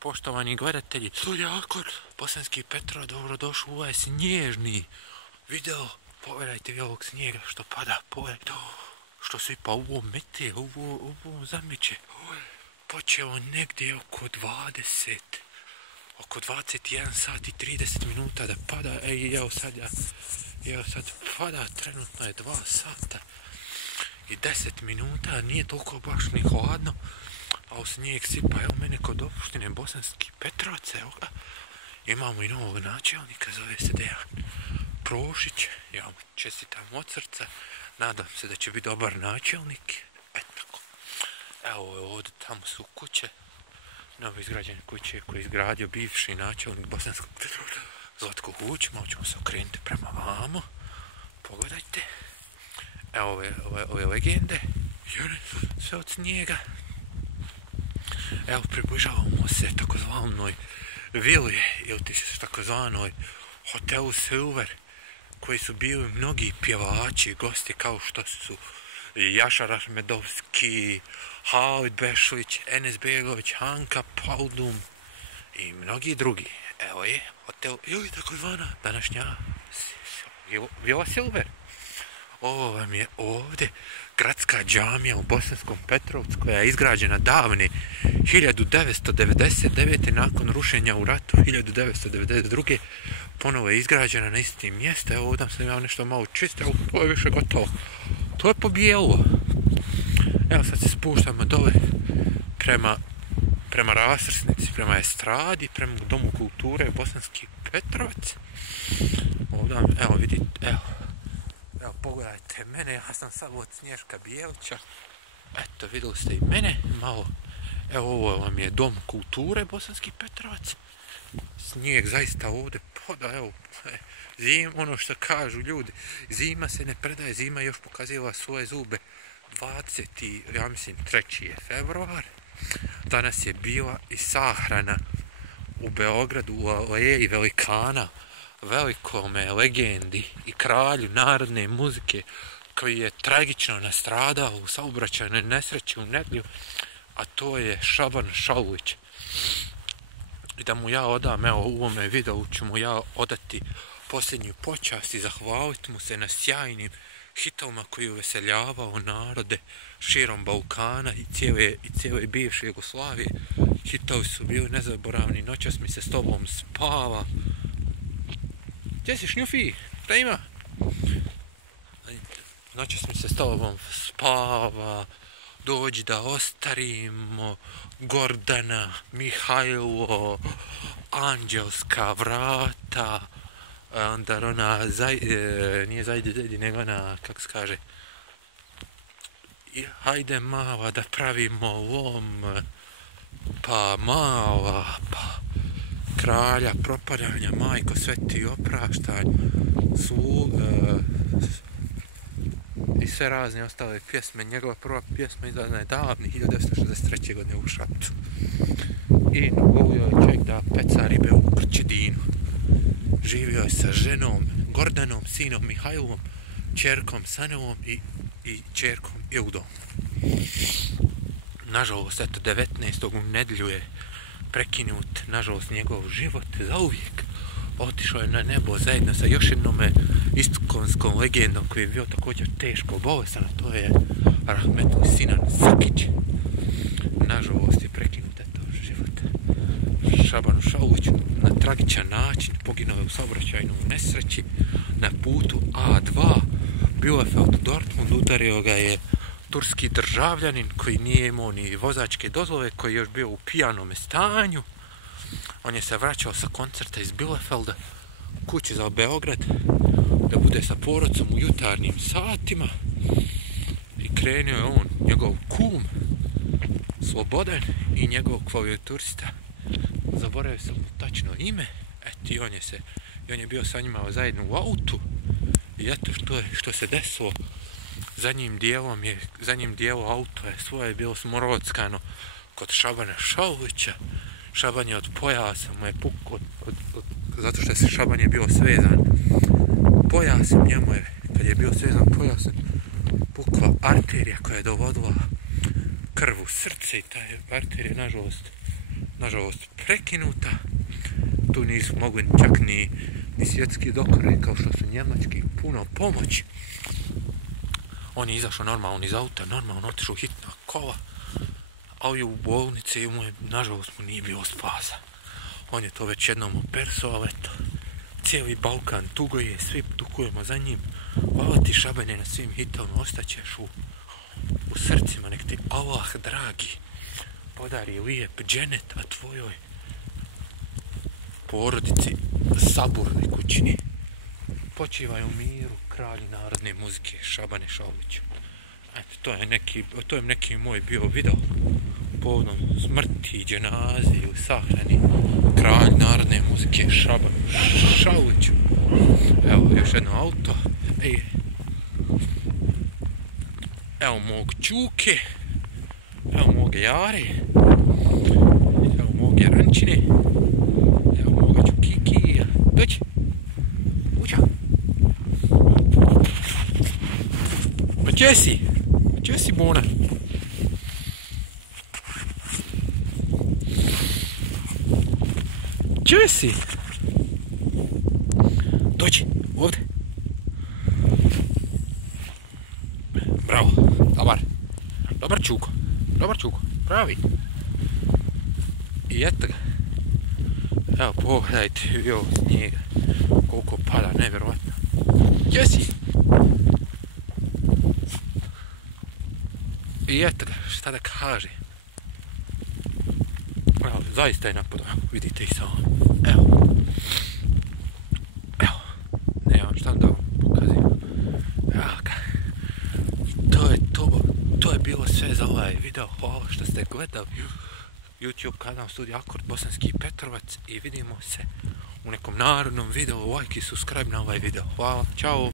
poštovani gledatelji, Jakor, Bosanski Petrov, dobrodošli u ovaj snježni video. Pogledajte vi ovog snijega što pada, pogledajte što se pa ovo mete, ovo zameće. Počeo negdje oko 21 sat i 30 minuta da pada, evo sad pada, trenutno je 2 sata i 10 minuta, nije toliko baš ni hladno, a u snijeg sipa. Evo mene kod opštine Bosanski Petrovac, evo ga, imamo i novog načelnika, zove se Dejan Prošić, ja mu čestitam od srca, nadam se da će biti dobar načelnik, tako. Evo ovdje, tamo su kuće, novo izgrađene kuće koje je izgradio bivši načelnik Bosanskog Petrovca, Zlatko Huć. Malo ćemo se okrenuti prema vamo, pogledajte. Evo ove legende, sve od snijega. Evo približavamo se takozvanoj vili ili takozvanoj hotelu Silver, koji su bili mnogi pjevači, gosti kao što su Jašar Ahmedovski, Halid Bešlić, Enes Begović, Hanka Paudum i mnogi drugi. Evo je hotel ili takozvana današnja Vila Silver. Ovo vam je ovdje gradska džamija u Bosanskom Petrovcu koja je izgrađena davne 1999. nakon rušenja u ratu 1992. Ponovo je izgrađena na istim mjestu. Evo ovdje sam ja nešto malo čisto, evo to je više gotovo. To je pobijelo. Evo sad se spuštamo dole prema rasrsnici, prema estradi, prema Domu kulture Bosanski Petrovac. Ovdje, evo vidite, evo pogledajte mene, ja sam sad od Snježka Bijelića. Eto, vidjeli ste i mene malo. Evo ovo vam je Dom kulture Bosanski Petrovac. Snijeg zaista ovdje pada, evo, ono što kažu ljudi, zima se ne predaje, zima još pokazivala svoje zube 3. je februar. Danas je bila i sahrana u Beogradu u aleji velikana, velikome legendi i kralju narodne muzike koji je tragično nastradao u saobraćajnoj nesreći u nedjelju, a to je Šaban Šaulić. I da mu ja odam, evo u ovome videu ću mu ja odati posljednju počast i zahvaliti mu se na sjajnim hitovima koji uveseljavao narode širom Balkana i cijele bivše Jugoslavije. Hitovi su bili nezaboravni, Noćas mi se s tobom spava. Gdje si šnjufi? Šta ima? Noćas mi se s tobom spava, Dođi da ostarimo, Gordana, Mihajlo, Anđelska vrata, onda ona, nije Zajdi, nego ona, kako se kaže, hajde mala da pravimo lom, pa mala, pa kralja propadanja, majko sveti opraštaj, i sve razne ostale pjesme. Njegova prva pjesma izdana je davni 1963. godine u Šapcu. I volio je čovjek da peca ribe u Krčedinu. Živio je sa ženom Gordanom, sinom Mihajlom, čerkom Sanevom i čerkom Ildom. Nažalost, eto, 19. u nedjelju je prekinut, nažalost, njegov život zauvijek. Otišao je na nebo zajedno sa još jednom istkonskom legendom koji je bio također teško bolestan, a to je Rahmetli Sinan Sakić. Nažalost je prekinut život Šabanu Šauliću na tragičan način. Poginuo je u saobraćajnoj nesreći na putu A2 Bielefeld-Dortmund. Udario ga je turski državljanin koji nije imao ni vozačke dozvole, koji je još bio u pijanome stanju. On je se vraćao sa koncerta iz Bielefelda kući za Beograd da bude sa porodcom u jutarnjim satima i krenuo je on, njegov kum Slobodan i njegov klavijaturista, zaboravio sam mu tačno ime, i on je bio sa njima zajedno u autu i eto što se desilo. Zadnjim dijelom auto je svoje bilo smorockano kod Šabana Šaulića. Šaban je od pojasa mu je pukao, zato što je Šaban je bio svezan pojasom, njemu je, kad je bio svezan pojasom, pukla arterija koja je dovodila krv u srce i ta arterija, nažalost, nažalost prekinuta. Tu nisu mogli čak ni svjetski doktori kao što su njemački puno pomoći. On je izašao normalno iz auta, normalno otišao u hitna kola, ali u bolnici i nažalost mu nije bio spasa. On je to već jednom opersao, ali eto, cijeli Balkan tugo je, svi tukujemo za njim. Hvala ti Šabane na svim hitovima, ostaćeš u srcima, nek ti Allah dragi podari lijep dženet, a tvojoj porodici saburnoj kućini. Počivaj u miru, kralj narodne muzike, Šabane Šaulić. Eto, to je neki moj bio video povodom smrti, dženazi u sahrani kralj narodne muzike, Šabane Šaulić. Evo, još jedno auto. Evo mog Čuke. Evo moge Jare. Evo moge Rančine. Evo moga Čukikija. Dođi. Uđa. Pa gdje si? Gdje si, Bona? Gdje si? Dođi, ovdje. Bravo, dobar Čuko. Dobar Čuko, pravi. I eto ga. Evo, pogledajte vi ovo snijega. Koliko pada, nevjerovatno. Gdje si? I eto ga, šta da kaže. Evo, zaista je napadao, vidite i samo. Evo. Nemam šta da vam pokazujem. Evo ga. To je bilo sve za ovaj video. Hvala što ste gledali YouTube kanal Studio Akord Bosanski Petrovac i vidimo se u nekom narodnom videu. Like i subscribe na ovaj video. Hvala, čao!